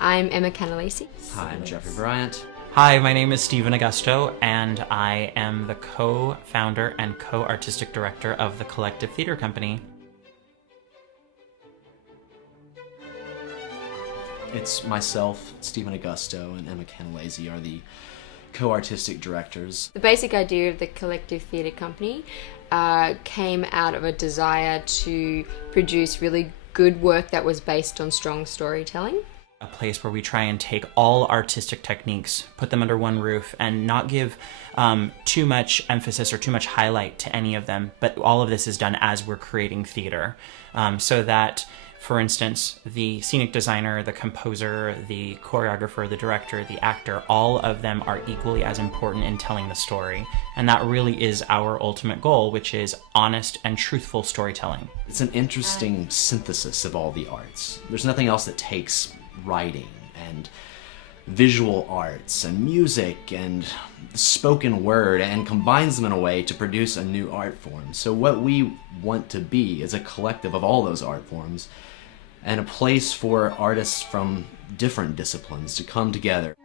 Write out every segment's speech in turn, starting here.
I'm Emma Canalisi. Hi, I'm Jeffrey Bryant. Hi, my name is Stephen Augusto, and I am the co-founder and co-artistic director of the Collective Theater Company. It's myself, Stephen Augusto, and Emma Canalisi are the co-artistic directors. The basic idea of the Collective Theatre Company came out of a desire to produce really good work that was based on strong storytelling. A place where we try and take all artistic techniques, put them under one roof, and not give too much emphasis or too much highlight to any of them, but all of this is done as we're creating theater. So that, for instance, the scenic designer, the composer, the choreographer, the director, the actor, all of them are equally as important in telling the story. And that really is our ultimate goal, which is honest and truthful storytelling. It's an interesting synthesis of all the arts. There's nothing else that takes writing and visual arts and music and spoken word and combines them in a way to produce a new art form. So what we want to be is a collective of all those art forms and a place for artists from different disciplines to come together.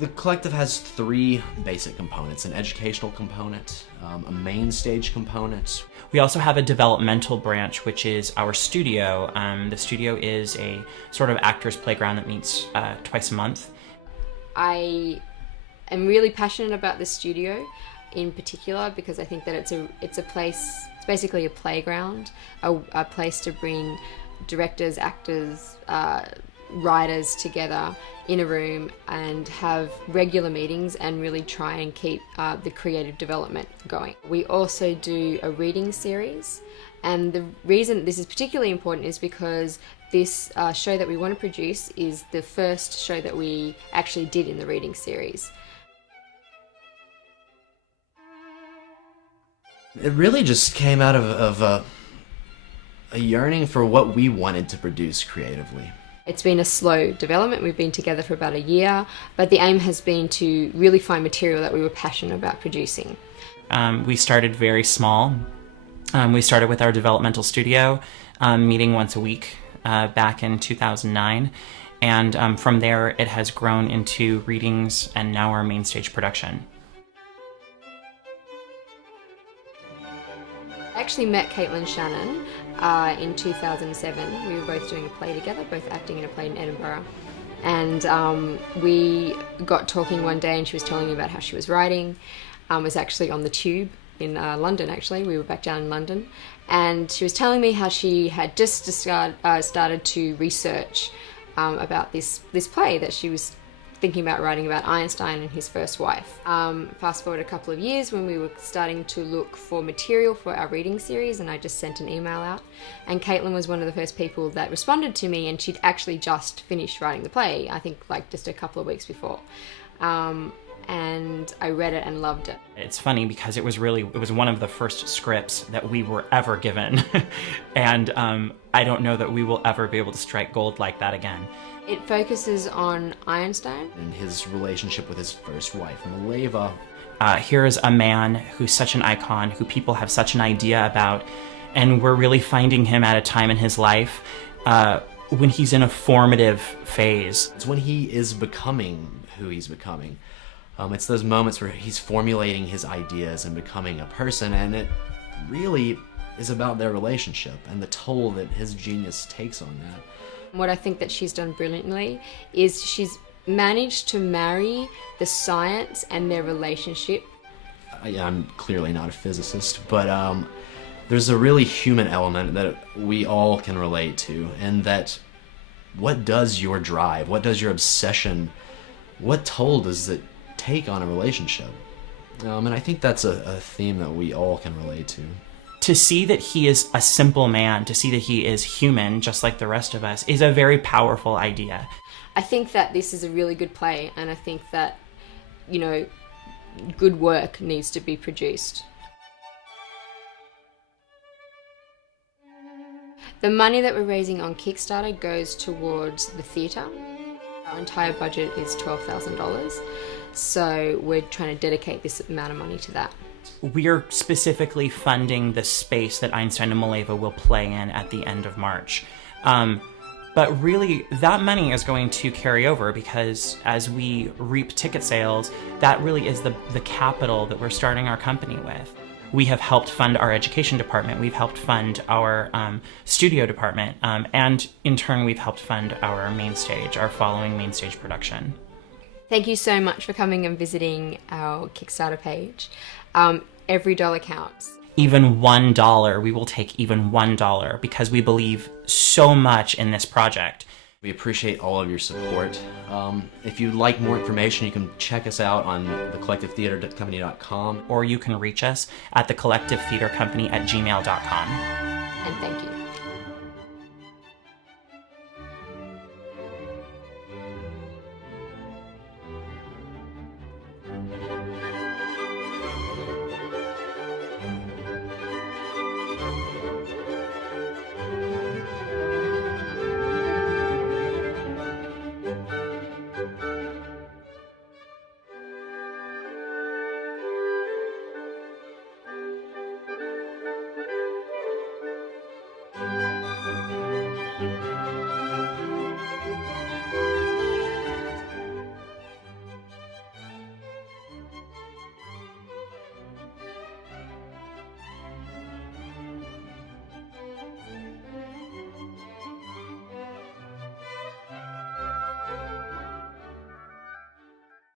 The collective has three basic components: an educational component, a main stage component. We also have a developmental branch, which is our studio. The studio is a sort of actor's playground that meets twice a month. I am really passionate about the studio in particular because I think that it's a place, it's basically a playground, a place to bring directors, actors, writers together in a room and have regular meetings and really try and keep the creative development going. We also do a reading series, and the reason this is particularly important is because this show that we want to produce is the first show that we actually did in the reading series. It really just came out of a yearning for what we wanted to produce creatively. It's been a slow development. We've been together for about a year, but the aim has been to really find material that we were passionate about producing. We started very small. We started with our developmental studio, meeting once a week back in 2009. And from there, it has grown into readings and now our main stage production. I actually met Caitlin Shannon in 2007. We were both doing a play together, both acting in a play in Edinburgh. And we got talking one day and she was telling me about how she was writing. Was actually on the tube in London, actually. We were back down in London. And she was telling me how she had just started to research about this play that she was thinking about writing about Einstein and his first wife. Fast forward a couple of years when we were starting to look for material for our reading series, and I just sent an email out, and Caitlin was one of the first people that responded to me, and she'd actually just finished writing the play, I think like just a couple of weeks before. And I read it and loved it. It's funny because it was one of the first scripts that we were ever given. And I don't know that we will ever be able to strike gold like that again. It focuses on Einstein And his relationship with his first wife, Mileva. Here is a man who's such an icon, who people have such an idea about, and we're really finding him at a time in his life when he's in a formative phase. It's when he is becoming who he's becoming. It's those moments where he's formulating his ideas and becoming a person, and it really is about their relationship and the toll that his genius takes on that. What I think that she's done brilliantly is she's managed to marry the science and their relationship. I'm clearly not a physicist, but there's a really human element that we all can relate to, and that what does your drive, what does your obsession, what toll does it take on a relationship? And I think that's a theme that we all can relate to. To see that he is a simple man, to see that he is human, just like the rest of us, is a very powerful idea. I think that this is a really good play, and I think that, you know, good work needs to be produced. The money that we're raising on Kickstarter goes towards the theatre. Our entire budget is $12,000, so we're trying to dedicate this amount of money to that. We're specifically funding the space that Einstein and Mileva will play in at the end of March. But really, that money is going to carry over because as we reap ticket sales, that really is the capital that we're starting our company with. We have helped fund our education department, we've helped fund our studio department, and in turn, we've helped fund our main stage, our following main stage production. Thank you so much for coming and visiting our Kickstarter page. Every dollar counts. Even $1, we will take even $1 because we believe so much in this project. We appreciate all of your support. If you'd like more information, you can check us out on thecollectivetheatercompany.com. Or you can reach us at thecollectivetheatercompany@gmail.com. And thank you.